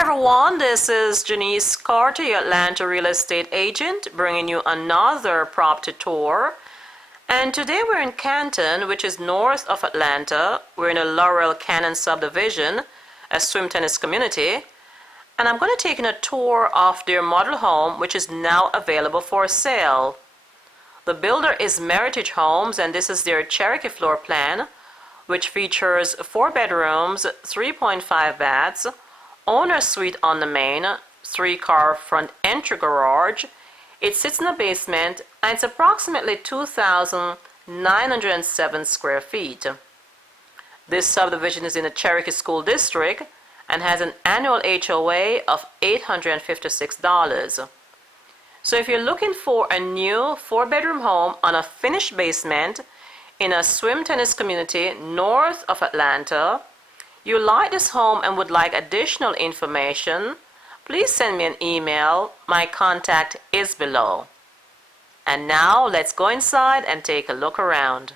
everyone, this is Janice Carter, your Atlanta real estate agent, bringing you another property tour. And today we're in Canton, which is north of Atlanta. We're in a Laurel Canyon subdivision, a swim tennis community. And I'm going to take in a tour of their model home, which is now available for sale. The builder is Meritage Homes, and this is their Cherokee floor plan, which features 4 bedrooms, 3.5 baths, owner suite on the main, 3-car front entry garage. It sits in the basement, and it's approximately 2,907 square feet. This subdivision is in the Cherokee School District and has an annual HOA of $856. So if you're looking for a new 4-bedroom home on a finished basement in a swim tennis community north of Atlanta, you like this home and would like additional information, please send me an email. My contact is below. And now let's go inside and take a look around.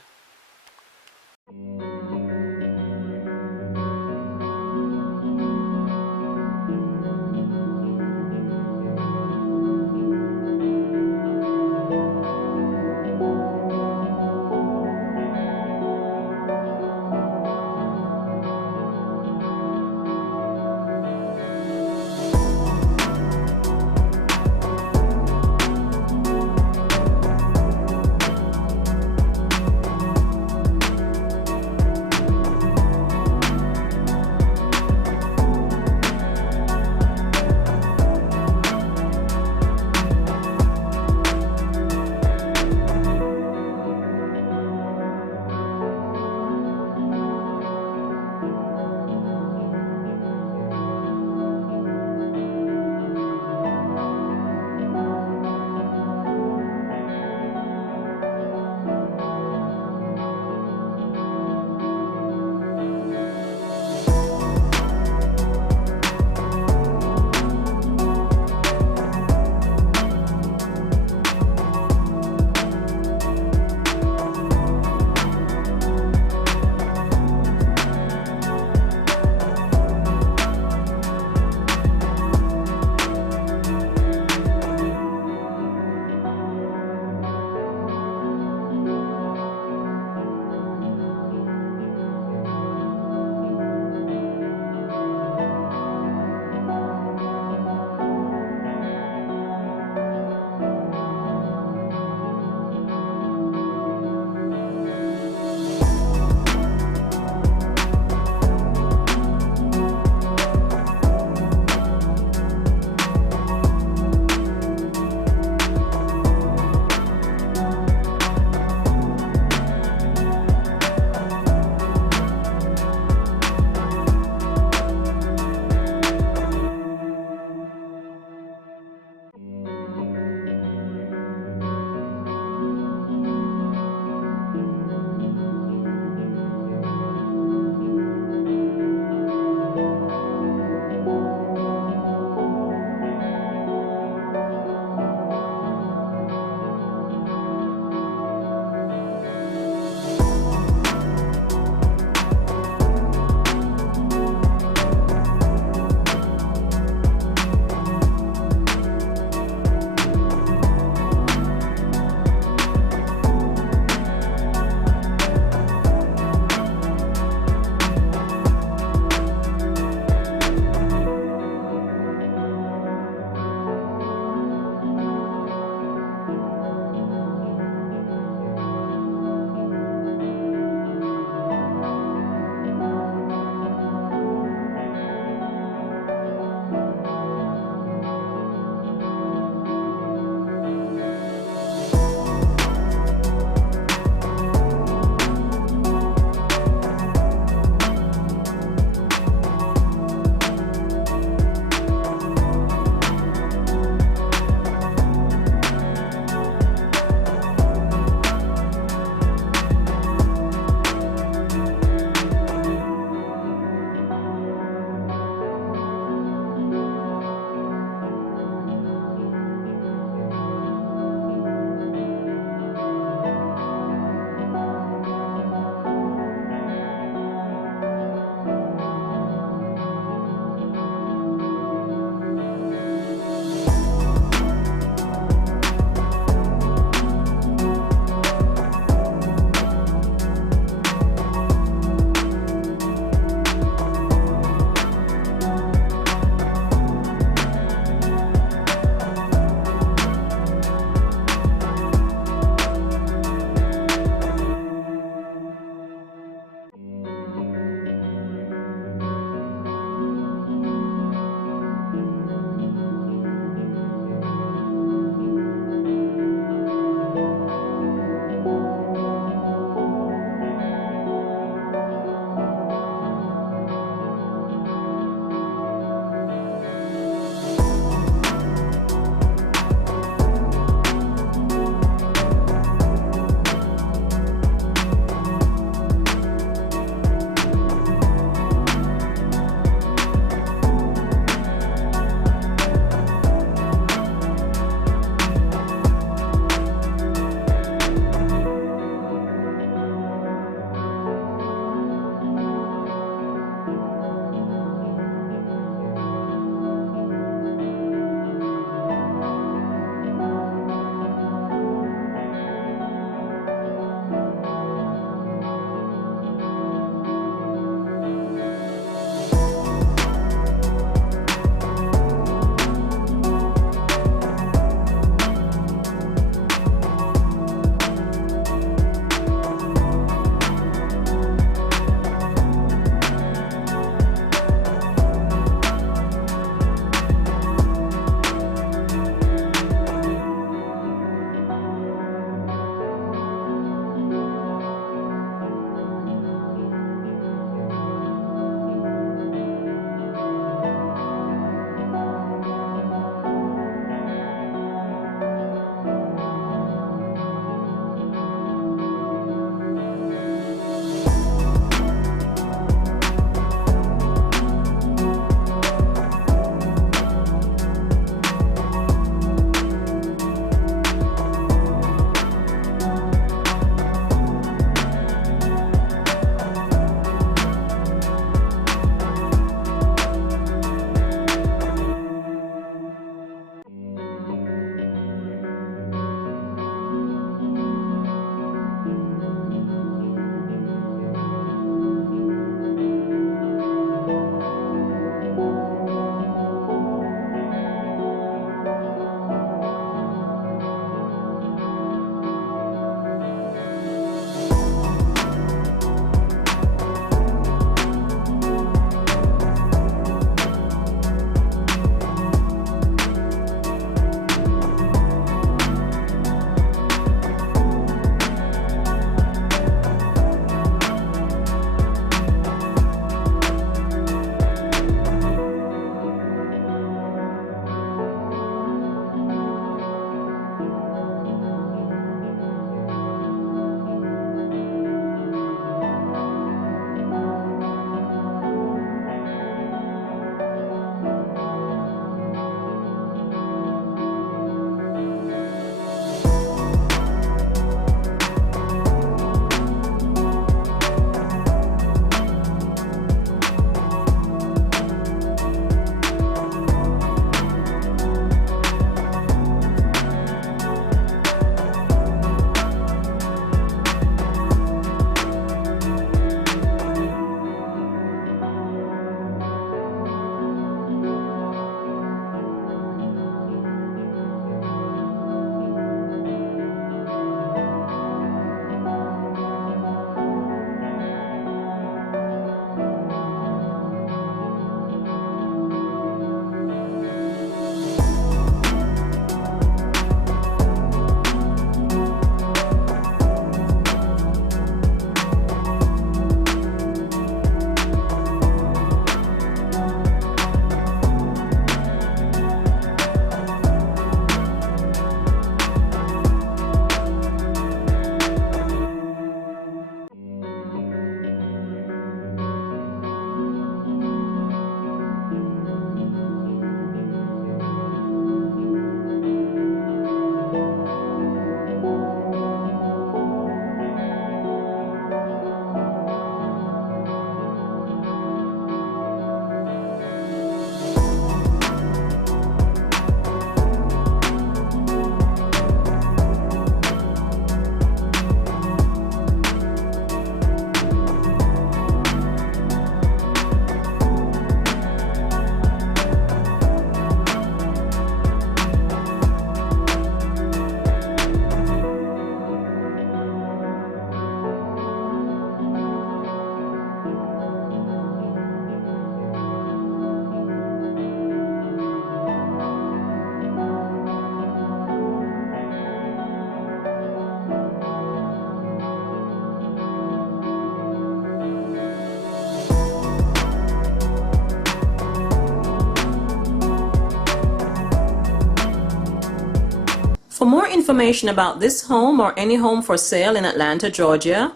information about this home or any home for sale in Atlanta, Georgia,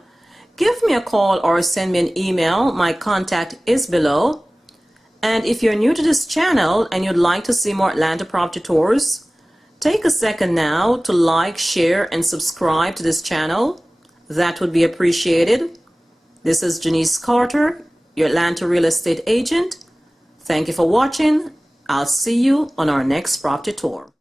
give me a call or send me an email. My contact is below. And if you're new to this channel and you'd like to see more Atlanta property tours, take a second now to like, share, and subscribe to this channel. That would be appreciated. This is Janice Carter, your Atlanta real estate agent. Thank you for watching. I'll see you on our next property tour.